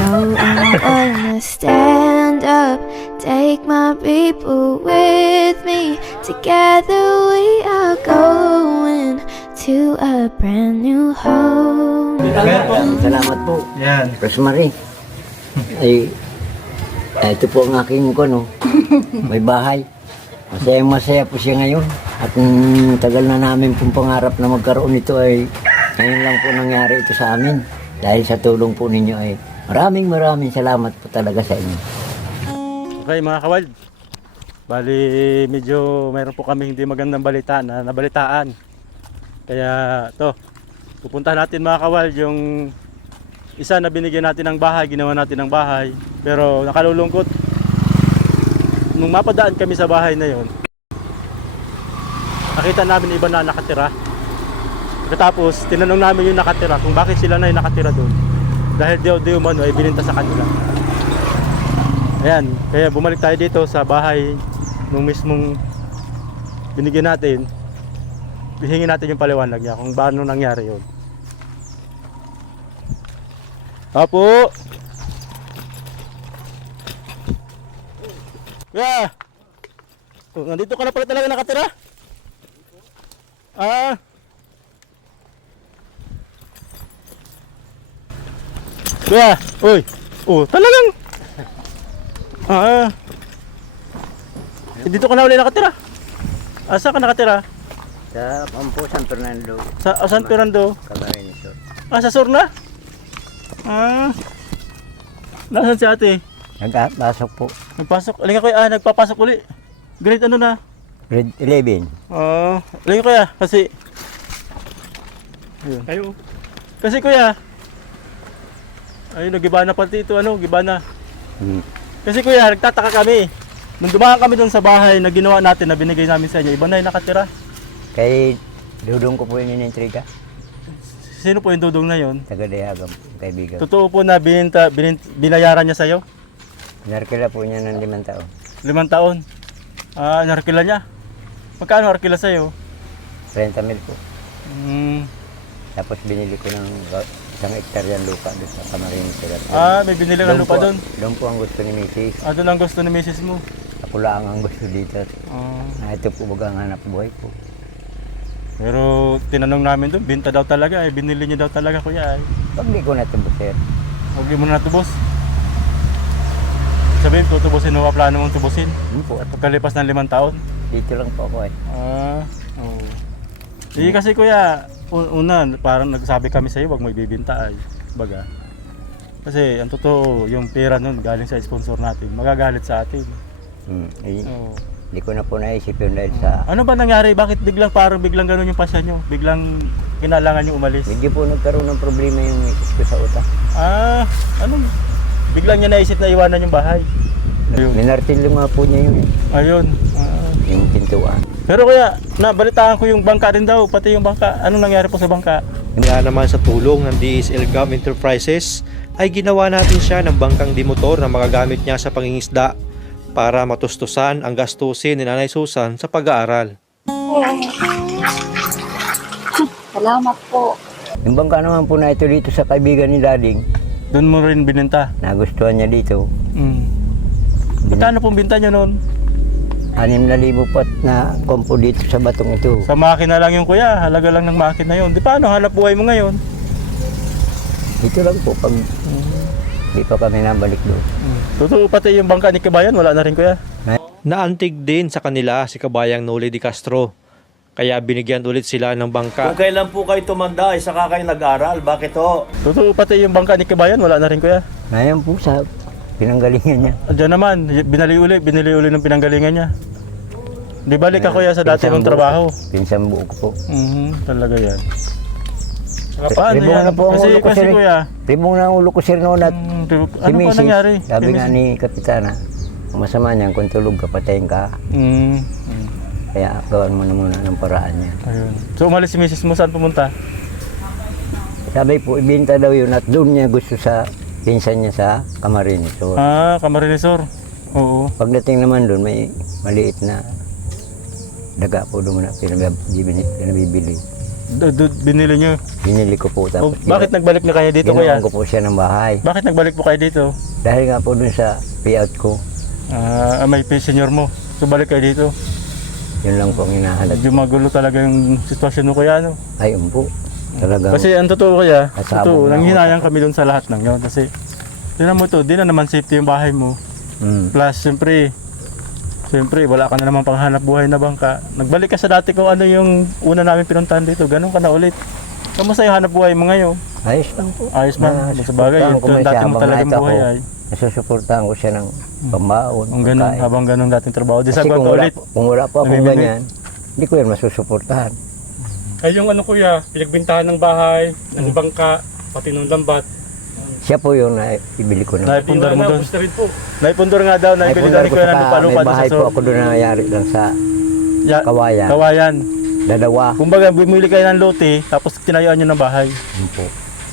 So I'm gonna stand up, take my people with me. Together we are going to a brand new home. Salamat po. Yan. Rosemary. Ito po ang aking may bahay. Masaya po siya ngayon. At tagal na namin pong pangarap na magkaroon nito ay ngayon lang po nangyari ito sa amin. Dahil sa tulong po ninyo ay maraming salamat po talaga sa inyo. Okay mga kawal. Bali medyo mayroon po kami hindi magandang balita na nabalitaan. Kaya to, pupunta natin mga kawal yung isa na binigyan natin ng bahay, ginawa natin ng bahay. Pero nakalulungkot. Nung mapadaan kami sa bahay na yon, nakita namin iba na nakatira. Tapos tinanong namin yung nakatira kung bakit sila na yung nakatira doon. Dahil di umano ay bininta sa kanila. Ayan, kaya bumalik tayo dito sa bahay nung mismong binigyan natin. Hihingin natin yung paliwanag niya kung paano nangyari yun. Apo! Yeah. Oh, nandito ka na pala talaga nakatira? Ah. Yeah. Uy. Oh, talagang. Ah. Dito ka na ulit nakatira? Asa ka nakatira? Sa San Fernando. Sa San Fernando? Camarines Sur. Sa Sur na? Ah. Nasaan si ate? Nagpasok po. Nagpasok. Halika kuya, nagpapasok uli. Grade ano na? Grade 11. Halika kuya, kasi... Ayun. Ayo. Kasi kuya, ayun, nagibana pati ito, gibana. Kasi kuya, nagtataka kami. Nung dumaan kami doon sa bahay na ginawa natin, na binigay namin sa inyo, iba na yung nakatira. Kay dudong ko po yun yung intriga. Sino po yung dudong na yon? Taga-Dayagam, kaibigan. Totoo po na binayaran niya sa'yo? Narkila po niya ng 5 taon. 5 taon. Narkila niya. Magkano arkila sa'yo? 30,000 po. Tapos binili ko ng 1 hektaryan lupa doon sa Camarines Sur. May binili kang lupa doon? Doon po ang gusto ni Mrs. Doon ang gusto ni Mrs. mo? Ako lang ang gusto dito. Ito po bagang hanap buhay po. Pero tinanong namin doon, binta daw talaga binili niya daw talaga kuya Pag di ko natubos, sir. Huwag mo na natubos. Sabihin, tutubusin mo, plano mong tubusin. Po. At pagkalipas ng 5 taon. Dito lang po ako Oo. Hindi kasi kuya, una, parang nagsabi kami sa iyo, wag mo ibibinta baga. Kasi ang totoo, yung pera nun galing sa sponsor natin, magagalit sa atin. Hindi ko na po naisip yun dahil sa... Ano ba nangyari? Bakit biglang ganun yung pasya nyo? Biglang kailangan nyo umalis? Medyo po nagkaroon ng problema yung misis ko sa utak. Anong? Biglang niya naisip na iwanan yung bahay? Ayun. Minartilyo nga po niya yun. Ayun. Yung pintuan. Pero kuya, nabalitaan ko yung bangka rin daw, pati yung bangka. Anong nangyari po sa bangka? Nga naman sa tulong ng DSL Gam Enterprises ay ginawa natin siya ng bangkang dimotor na magagamit niya sa pangingisda para matustusan ang gastusin ni Nanay Susan sa pag-aaral. Salamat po. Yung bangka naman po na ito dito sa kaibigan ni Dading, Doon mo rin bininta? nagustuhan niya dito. Magkano pong binta nyo noon? 6,000 pot na kompo dito sa batong ito. Sa makina lang yung kuya, halaga lang ng makina yun. Di paano hanap buhay mo ngayon? Dito lang po pag di pa kami nabalik doon. Totoo pati yung bangka ni Kabayan, wala na rin kuya. Naantig din sa kanila si Kabayang Noli de Castro. Kaya binigyan ulit sila ng bangka. Kung kailan po kayo tumanda, ay saka kayo nag-aral. Bakit ho? Totoo pati yung bangka ni Kabayan, wala na rin kuya. Ngayon po sa pinanggalingan niya. Diyan naman, binili uli ng pinanggalingan niya. Di balik ka kuya sa dati mong trabaho. Pinsang buo ko po. Talaga yan. Paano Ribong yan? na po ang ulo ko, Kasi sir. kuya, Ribong na ang ulo ko, sir, noon at si ano pa Mrs. nangyari? Sabi Kay nga Mrs. ni Kapitana, masama niyan kung tulog ka, patayin ka. Kaya gawan mo na muna ng paraan niya. Ayun. So umalis si Mrs. mo, saan pumunta? Sabi po, ibinta daw yun at doon niya gusto sa pinsan niya sa Camarines Sur. Camarinesor. Oo. Pagdating naman doon, may maliit na daga po doon na pinabibili. Binili nyo. Binili ko po. O, Tapos bakit nagbalik na kayo dito kuya? ginawan ko po siya ng bahay. Bakit nagbalik po kayo dito? Dahil nga po dun sa payout ko, May senior mo. So balik kayo dito. yun lang po ang hinahanap. Medyo magulo talaga yung sitwasyon mo kuya, no? Ay, po. Talagang, Kasi ang totoo kuya, Nasabog na nanghinayang kami dun sa lahat ng yun. Kasi, tinan mo to, di na naman safety yung bahay mo. Plus, siyempre, wala ka na naman panghanap buhay na bangka. Nagbalik ka sa dati kung ano yung una namin pinuntahan dito. Ganun ka na ulit. Kamusta yung hanap buhay mo ngayon? ayos lang po. Ayos man. Sa bagay, Suportahan ko ito man yung siya dati mo habang talagang nakita buhay ko. ay. Nasusuportahan ko siya ng pambaon. Ang ganun, pagkain. habang ganun dating trabaho. Di sa Kasi ka ulit. kung wala po akong Namimili. ganyan, hindi ko yan masusuportahan. Ay yung ano kuya, pinagbintahan ng bahay, ng bangka, pati ng lambat. Siya po yung ibili ko na. Naipundar mo doon. Naipundar nga daw, naibili daw ni kuya ng may lupa-lupa doon bahay sa po ako doon na nangyari lang sa Kawayan. Kawayan. Dalawa. Kumbaga, bumili kayo ng lote, tapos tinayuan nyo ng bahay. Yun po.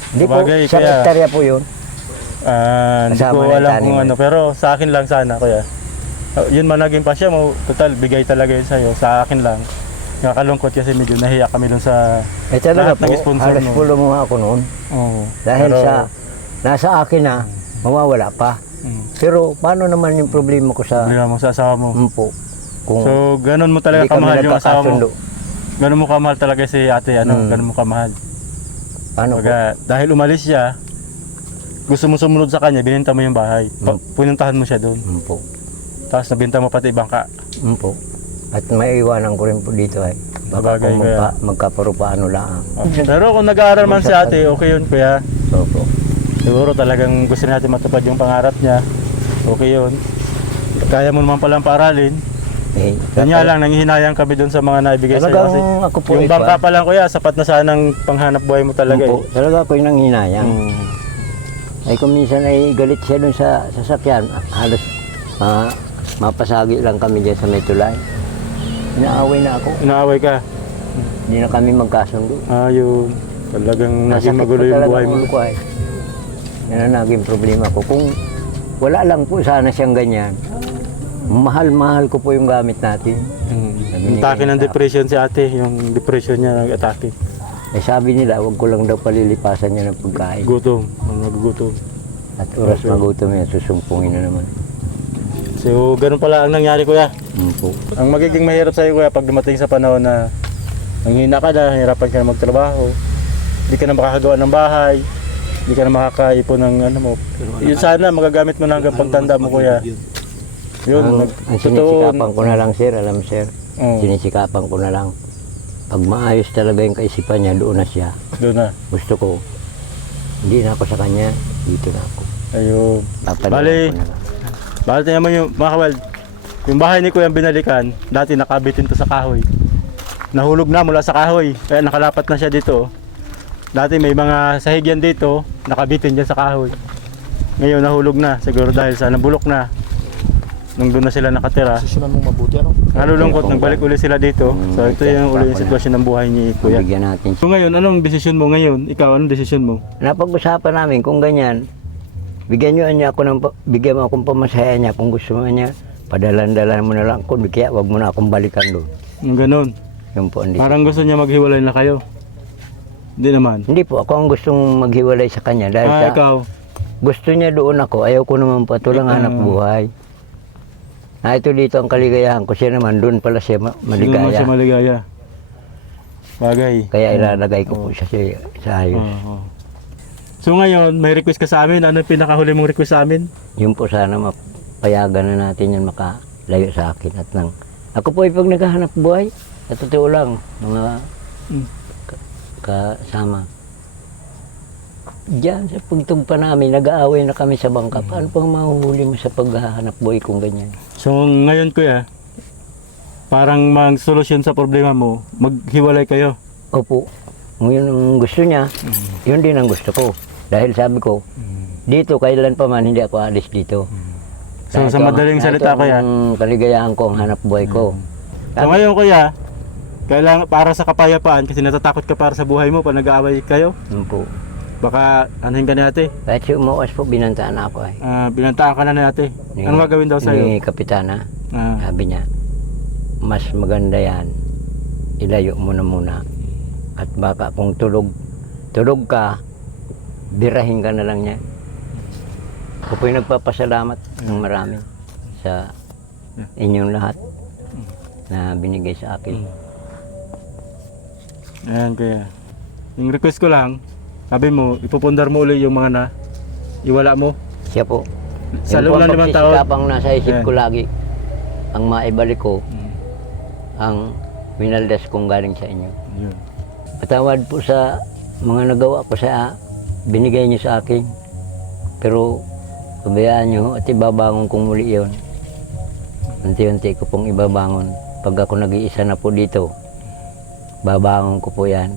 Hindi po, Sabagay, sa kaya- hektarya po yun. Hindi Kasama ko na yung alam tanim kung mo. ano, pero sa akin lang sana kuya. Yun man naging pasya mo, total, bigay talaga yun sa'yo. Sa akin lang. Nakakalungkot kasi medyo nahiya kami doon sa Eh talaga lahat ng po, sponsor halos mo. po lumuha ako noon. Oo. Dahil Pero, sa, nasa akin na, mawawala pa. Pero paano naman yung problema ko sa problema mo sa asawa mo. po? Kung So, ganun mo talaga hindi kami kamahal yung asawa mo. nagkakasundo. Ganun mo kamahal talaga si ate, ganun mo kamahal. Paano po? Baga, dahil umalis siya, gusto mo sumunod sa kanya, bininta mo yung bahay. Pununtahan mo siya doon. Po. Tapos nabinta mo pati bangka. Po. At may iwanan ko rin po dito ay. Baka Sabagay, kung kaya. magkaparupaano lang. Pero kung nag-aaral man si ate, okay yun kuya. Opo. Siguro talagang gusto natin matupad yung pangarap niya. Okay yun. Kaya mo naman palang paaralin. Eh, Kanya lang, nanghihinayang kami doon sa mga naibigay sa'yo. talagang Kasi ako po yung bangka pa lang kuya, sapat na sanang panghanap buhay mo talaga. Po. Talaga ako yung nanghinayang. Ay kung minsan ay galit siya dun sa sasakyan, halos mapasagi lang kami dyan sa may tulay. Inaaway na ako. Inaaway ka. Hindi na kami magkasundo. Ayun. Talagang naging Nasakit magulo po yung talaga buhay ang mo. ulo ko ay. Yan ang naging problema ko. Kung wala lang po sana siyang ganyan, mahal-mahal ko po yung gamit natin. Yung atake ng depression si ate, yung depression niya nag-atake. Eh sabi nila, wag ko lang daw palilipasan niya ng pagkain. Gutom, nagugutom. At oras magutom yan, susumpungin na naman. So, ganun pala ang nangyari kuya. Po. Ang magiging mahirap sa'yo kuya pag dumating sa panahon na nanghina ka na, hirapan ka na magtrabaho, hindi ka na makakagawa ng bahay, hindi ka na makakaipon ng ano mo. Yun sana, magagamit mo na hanggang pagtanda mo kuya. Yun, Ang sinisikapan ko na lang sir, alam sir. Oo. Sinisikapan ko na lang. Pag maayos talaga yung kaisipan niya, doon na siya. Doon na. Gusto ko, hindi na ako sa kanya, dito na ako. Ayun. Papadala Bali, ko na lang. Bakit tingnan mo yung mga kawal, yung bahay ni Kuya binalikan, dati nakabitin to sa kahoy. Nahulog na mula sa kahoy, kaya nakalapat na siya dito. Dati may mga sahig yan dito, nakabitin dyan sa kahoy. Ngayon nahulog na, siguro dahil sa nabulok na. Nung doon na sila nakatira. Sisunan mo mabuti ano? Nalulungkot, nagbalik uli sila dito. So ito yung uli yung sitwasyon ng buhay ni Kuya. Bigyan natin. So ngayon, anong desisyon mo ngayon? Ikaw, anong desisyon mo? Napag-usapan namin kung ganyan, bigyan niya ako ng, bigyan mo akong pamasaya niya kung gusto mo niya. Padalan-dalan mo na lang kung kaya wag mo na akong balikan doon. Yung ganun. Yun po, hindi. Parang gusto niya maghiwalay na kayo. Hindi naman. Hindi po, ako ang gustong maghiwalay sa kanya dahil sa Ikaw. gusto niya doon ako, ayaw ko naman patulang hanap buhay. Ito dito ang kaligayahan ko, siya naman doon pala siya Doon mo maligaya. siya maligaya. Bagay. Kaya ilalagay ko po siya sa ayos. Oo. So ngayon, may request ka sa amin. Ano yung pinakahuli mong request sa amin? Yun po sana mapayagan na natin yan makalayo sa akin. At nang, ako po ay pag naghahanap buhay, sa totoo lang, mga kasama. Diyan sa pagtugpa namin, nag-aaway na kami sa bangka. Paano pang mahuhuli mo sa paghahanap buhay kung ganyan? So ngayon kuya, parang mag-solusyon sa problema mo, maghiwalay kayo. Opo, kung yun ang gusto niya, yun din ang gusto ko. Dahil sabi ko, dito, kailan pa man, hindi ako alis dito. So sa madaling salita kuya. Ang kaligayahan ko, ang hanap buhay ko. So ngayon kuya, kailangan para sa kapayapaan kasi natatakot ka para sa buhay mo pag nag-aaway kayo. Yun po. Baka anuhin ka ni ate. Kahit si umawas po, binantaan ako ay. Binantaan ka na ni ate. Ano gagawin daw sa'yo? Ni Kapitana, Ah, sabi niya, mas maganda yan, ilayo mo na muna. At baka kung tulog ka, birahin ka na lang niya. Ako po'y nagpapasalamat ng marami sa inyong lahat na binigay sa akin. Ayan kaya. Yung request ko lang, sabi mo, ipupundar mo uli yung mga na iwala mo. Siya po. Sa Yung loob ng 5 taon. pagsisipapang nasa isip Ayan. ko lagi, ang maibalik ko, ang minaldas kong galing sa inyo. Yun. Patawad po sa mga nagawa ko sa binigay niyo sa akin. Pero pabayaan niyo at ibabangon kong muli yon. Unti-unti ko pong ibabangon. Pag ako nag-iisa na po dito, babangon ko po yan.